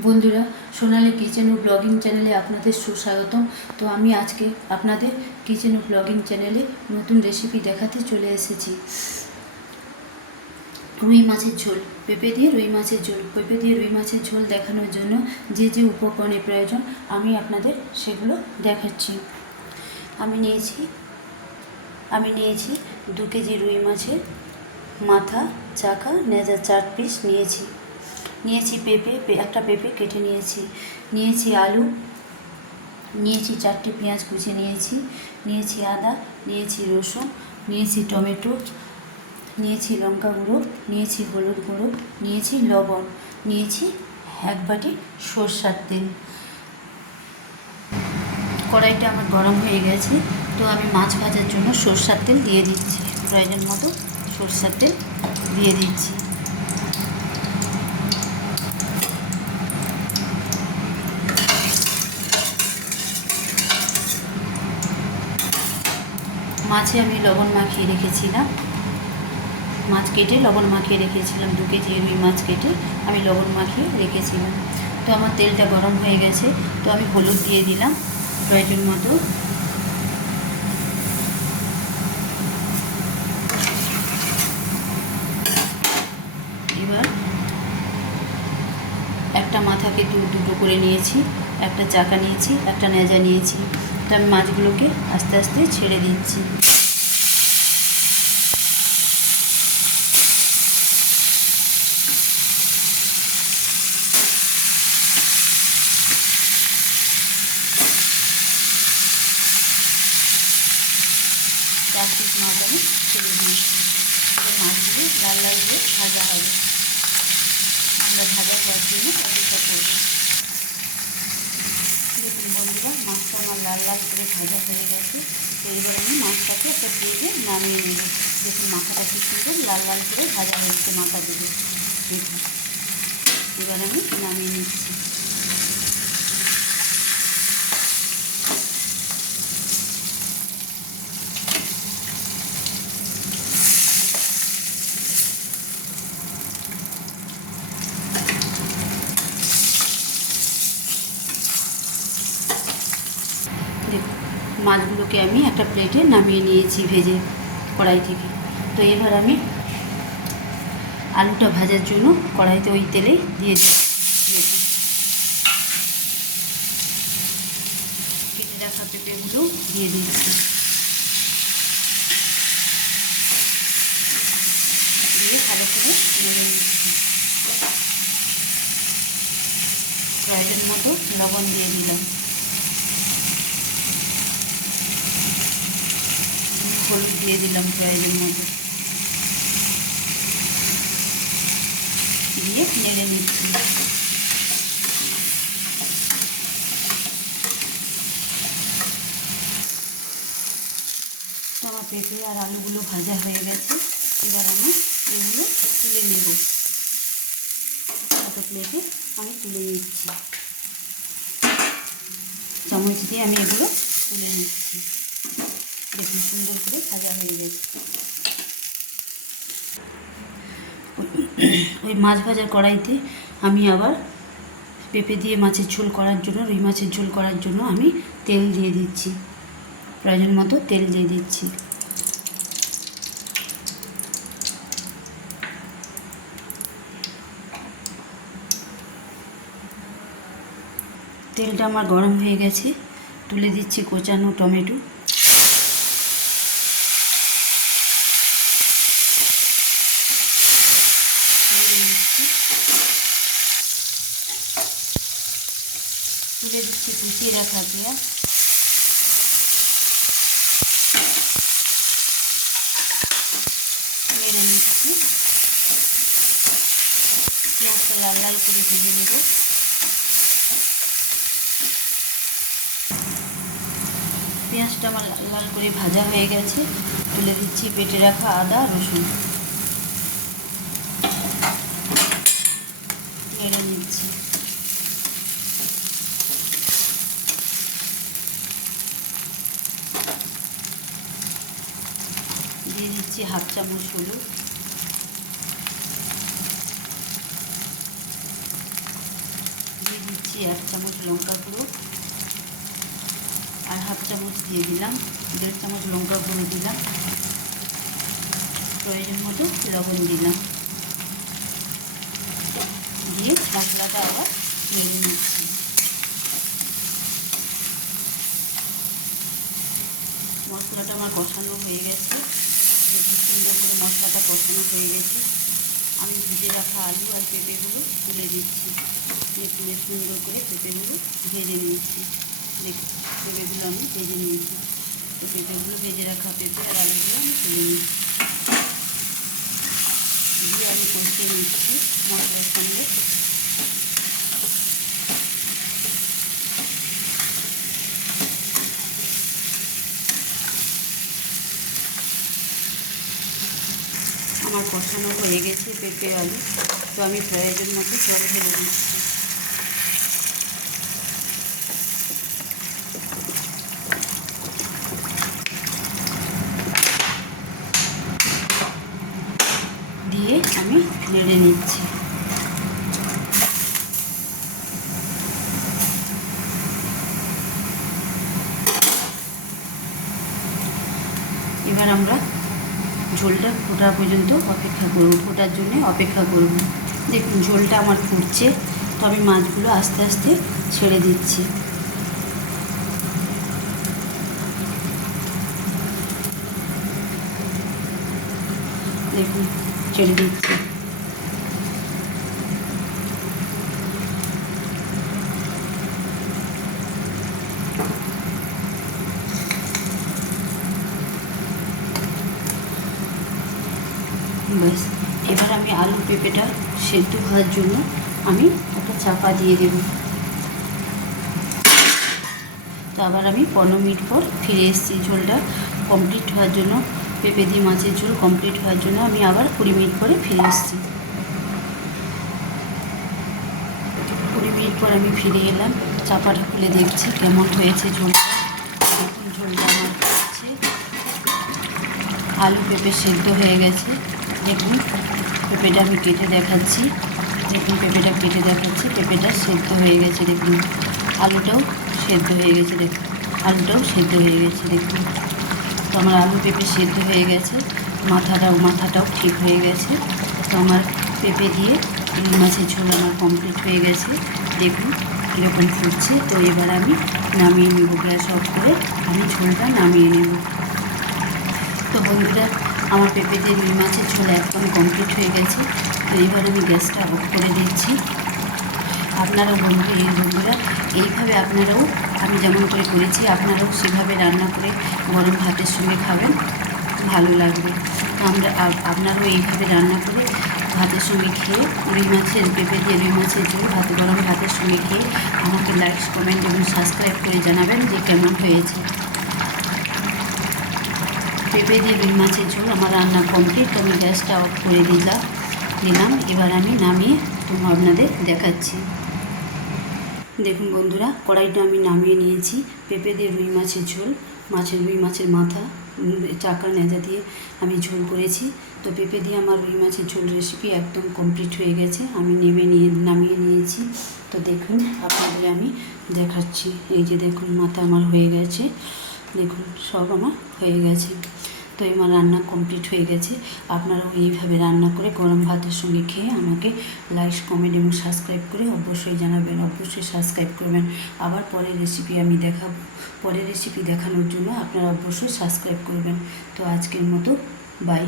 বন্ধুরা, সোনালী কিচেন ও ব্লগিং চ্যানেলে আপনাদের সুস্বাগতম। তো আমি আজকে আপনাদের কিচেন ও ব্লগিং চ্যানেলে নতুন রেসিপি দেখাতে চলে এসেছি। রুই মাছের ঝোল, পেঁপে দিয়ে রুই মাছের ঝোল দেখানোর জন্য যে যে উপকরণের প্রয়োজন আমি আপনাদের সেগুলো দেখাচ্ছি। আমি নিয়েছি 2 কেজি রুই মাছের মাথা, চাকা, নেজা 4 পিস নিয়েছি একটা পেঁপে কেটে নিয়েছি আলু, নিয়েছি 4টে পেঁয়াজ কুচি, নিয়েছি আদা, নিয়েছি রসুন, নিয়েছি টমেটো, নিয়েছি লঙ্কা গুঁড়ো, নিয়েছি হলুদ গুঁড়ো, নিয়েছি লবণ, নিয়েছি 1 বাটি সরষের তেল। কড়াইটা আমার গরম হয়ে গেছে, তো আমি মাছ ভাজার জন্য সরষের তেল দিয়ে দিচ্ছি। প্রয়োজন মতো সরষের তেল দিয়ে দিচ্ছি। মাছে আমি লবণ মাখিয়ে রেখেছিলাম, মাছ কেটে লবণ মাখিয়ে রেখেছিলাম। 2 কেজি রুই মাছ কেটে আমি লবণ মাখিয়ে রেখেছিলাম। তো আমার তেলটা গরম হয়ে গেছে, তো আমি হলুদ দিয়ে দিলাম প্রয়োজন মতো। এবার একটা মাথাকে দুটো করে নিয়েছি, একটা চাকা নিয়েছি, একটা নেজা নিয়েছি। তো আমি মাছগুলোকে আস্তে আস্তে ছেড়ে দিচ্ছি। চার পিস মাছ আমি ছেড়ে দিয়েছি। এবার মাছগুলো লাল লাল করে ভাজা হবে। আমরা ভাজা হওয়ার জন্য অপেক্ষা করব। দেখুন বন্ধুরা, মাছটা আমার লাল লাল করে ভাজা হয়ে গেছে। তো এবার আমি মাছটাকে একটা প্লেটে নামিয়ে নেব। দেখুন মাথাটা কি সুন্দর লাল লাল করে ভাজা হয়েছে মাথা দিয়ে। দেখুন এবার আমি নামিয়ে নিচ্ছি। দেখুন মাছগুলোকে আমি একটা প্লেটে নামিয়ে নিয়েছি ভেজে কড়াই থেকে। তো এবার আমি আলুটা ভাজার জন্য কড়াইতে ওই তেলেই দিয়ে দিয়েছি। কেটে রাখা পেঁপেগুলো দিয়ে দিচ্ছি। দিয়ে ভালো করে নেড়ে নিচ্ছি। প্রয়োজন মতো লবণ দিয়ে দিলাম, হলুদ দিয়ে দিলাম প্রয়োজন মতো, দিয়ে নেড়ে নিচ্ছি। তো আমার পেঁপে আর আলুগুলো ভাজা হয়ে গেছে। এবার আমি এগুলো তুলে নেব। একটা প্লেটে আমি তুলে নিচ্ছি। চামচ দিয়ে আমি এগুলো তুলে নিচ্ছি। দেখুন সুন্দর করে ভাজা হয়ে গেছে। ওই মাছ ভাজার কড়াইতে আমি আবার পেঁপে দিয়ে মাছের ঝোল করার জন্য, রুই মাছের ঝোল করার জন্য আমি তেল দিয়ে দিচ্ছি। প্রয়োজন মতো তেল দিয়ে দিচ্ছি। তেলটা আমার গরম হয়ে গেছে, তুলে দিচ্ছি কোচানো টমেটো। তুলে দিচ্ছি কুচিয়ে রাখা পেঁয়াজ। নেড়ে নিচ্ছি। পেঁয়াজটা লাল লাল করে ভেজে নেব। পেঁয়াজটা আমার লাল লাল করে ভাজা হয়ে গেছে, তুলে দিচ্ছি বেটে রাখা আদা রসুন। নেড়ে নিচ্ছি। দিয়ে দিচ্ছি 1/2 চামচ হলুদ, 1 চামচ লঙ্কা গুঁড়ো, আর হাফ চামচ দিয়ে দিলাম, 1.5 চামচ লঙ্কা গুঁড়ো দিলাম, প্রয়োজন মতো লবণ দিলাম, দিয়ে মশলাটা আবার নেড়ে নিচ্ছি। মশলাটা আমার কষানো হয়ে গেছে, দেখুন সুন্দর করে মশলাটা কষানো হয়ে গেছে। আমি ভেজে রাখা আলু আর পেঁপেগুলো তুলে দিচ্ছি, তুলে সুন্দর করে পেঁপেগুলো ভেজে নিয়েছি। দেখুন পেঁপেগুলো আমি ভেজে নিয়েছি, তো পেঁপেগুলো ভেজে রাখা পেঁপে আর আলুগুলো আমি তুলে নিচ্ছি, দিয়ে আমি কষিয়ে নিচ্ছি মশলার সঙ্গে। আমার কষানো হয়ে গেছে পেঁপে আলু, তো আমি প্রয়োজন মতো জল ঢেলে দিচ্ছি। দিয়ে আমি নেড়ে নিচ্ছি। এবার আমরা ঝোলটা ফোটা পর্যন্ত অপেক্ষা করব, ফোটার জন্য অপেক্ষা করব। দেখুন ঝোলটা আমার ফুটছে, তো আমি মাছগুলো আস্তে আস্তে ছেড়ে দিচ্ছি। দেখুন ছেড়ে দিচ্ছি। ব্যাস, এবার আমি আলু পেঁপেটা সেদ্ধ হওয়ার জন্য আমি একটা চাপা দিয়ে দেব। তো আবার আমি 15 মিনিট পর ফিরে এসেছি। ঝোলটা কমপ্লিট হওয়ার জন্য, পেঁপে দিয়ে মাছের ঝোল কমপ্লিট হওয়ার জন্য আমি আবার 20 মিনিট পরে ফিরে এসেছি। 20 মিনিট পর আমি ফিরে এলাম, চাপাটা খুলে দেখছি কেমন হয়েছে ঝোলটা। দেখুন ঝোলটা আমার হচ্ছে, আলু পেঁপে সেদ্ধ হয়ে গেছে। দেখুন পেঁপেটা আমি কেটে দেখাচ্ছি, দেখুন পেঁপেটা কেটে দেখাচ্ছি, পেঁপেটা সেদ্ধ হয়ে গেছে। দেখুন আলুটাও সেদ্ধ হয়ে গেছে, দেখুন আলুটাও সেদ্ধ হয়ে গেছে। দেখুন তো আমার আলু পেঁপে সেদ্ধ হয়ে গেছে, মাথাটাও ঠিক হয়ে গেছে। তো আমার পেঁপে দিয়ে রুই মাছের ঝোল আমার কমপ্লিট হয়ে গেছে। দেখুন কীরকম ফুটছে। তো এবার আমি নামিয়ে নেব, গ্যাস অফ করে আমি ঝোলটা নামিয়ে নেব। তো বন্ধুরা আমার পেঁপে দিয়ে রুই মাছের ঝোল একদম কমপ্লিট হয়ে গেছে। তো এবার আমি গ্যাসটা অফ করে দিচ্ছি। আপনারাও বন্ধুরা এইভাবে আপনারাও, আমি যেমন করে করেছি আপনারাও সেভাবে রান্না করে গরম ভাতের সঙ্গে খাবেন, ভালো লাগবে। আপনারাও এইভাবে রান্না করে ভাতের সঙ্গে খেয়ে পেঁপে দিয়ে রুই মাছের ঝোল গরম ভাতের সঙ্গে খেয়ে আমাকে লাইক, কমেন্ট এবং সাবস্ক্রাইব করে জানাবেন যে কেমন হয়েছে। পেঁপে দিয়ে রুই মাছের ঝোল আমার রান্না কমপ্লিট। আমি গ্যাসটা অফ করে দিলাম। এবার আমি নামিয়ে আপনাদের দেখাচ্ছি। দেখুন বন্ধুরা কড়াইটা আমি নামিয়ে নিয়েছি। পেঁপে দিয়ে রুই মাছের ঝোল, রুই মাছের মাথা, চাকা নেজা দিয়ে আমি ঝোল করেছি। তো পেঁপে দিয়ে আমার রুই মাছের ঝোল রেসিপি একদম কমপ্লিট হয়ে গেছে। আমি নামিয়ে নিয়েছি। তো দেখুন আপনাদের আমি দেখাচ্ছি। এই যে দেখুন মাথা আমার হয়ে গেছে, দেখুন সব আমার হয়ে গেছে। তো আমার রান্না কমপ্লিট হয়ে গেছে। আপনারাও এইভাবে রান্না করে গরম ভাতের সঙ্গে খেয়ে আমাকে লাইক, কমেন্ট এবং সাবস্ক্রাইব করে অবশ্যই জানাবেন, অবশ্যই সাবস্ক্রাইব করবেন। আবার পরের রেসিপি আমি দেখাবো, পরের রেসিপি দেখানোর জন্য আপনারা অবশ্যই সাবস্ক্রাইব করবেন। তো আজকের মতো বাই।